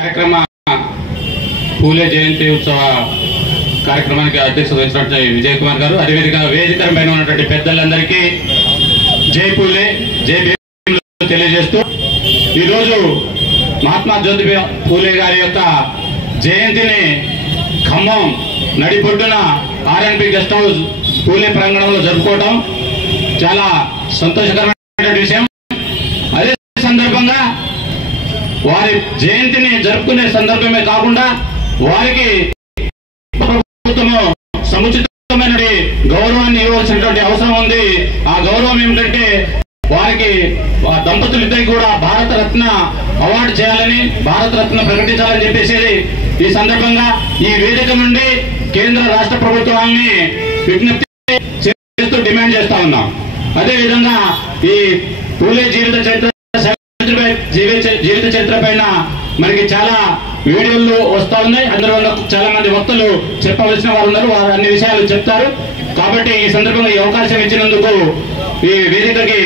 కార్యక్రమ పూలే జయంతి ఉత్సవ కార్యక్రమానికి అధ్యక్షత వహించినటువంటి విజయ్ కుమార్ గారు, అదేవిధంగా వేదిక పైన ఉన్నటువంటి పెద్దలందరికీ జై పూలే జై భీమ్ తెలియజేస్తూ ఈరోజు మహాత్మా జ్యోతిబా పూలే గారి యొక్క జయంతిని ఖమ్మం నడిబొడ్డున ఆర్ఎన్బి గెస్ట్ హౌస్ పూలే ప్రాంగణంలో జరుపుకోవడం చాలా సంతోషకరమైన విషయం. అదే సందర్భంగా వారి జయంతిని జరుపుకునే సందర్భమే కాకుండా వారికి ప్రభుత్వము సముచితమైన గౌరవాన్ని ఇవ్వాల్సినటువంటి అవసరం ఉంది. ఆ గౌరవం ఏమిటంటే వారికి దంపతులిద్దరికి కూడా భారతరత్న అవార్డు చేయాలని, భారతరత్న ప్రకటించాలని చెప్పేసి ఈ సందర్భంగా ఈ వేదిక నుండి కేంద్ర రాష్ట్ర ప్రభుత్వాన్ని విజ్ఞప్తి చేస్తూ డిమాండ్ చేస్తా ఉన్నాం. అదేవిధంగా ఈ పూలే జీవిత చరిత్ర పైన మనకి చాలా వీడియోలు వస్తా ఉన్నాయి. అందులో చాలా మంది వక్తలు చెప్పవలసిన వారు ఉన్నారు, వారు అన్ని విషయాలు చెప్తారు. కాబట్టి ఈ సందర్భంగా ఈ అవకాశం ఇచ్చినందుకు ఈ వేదికకి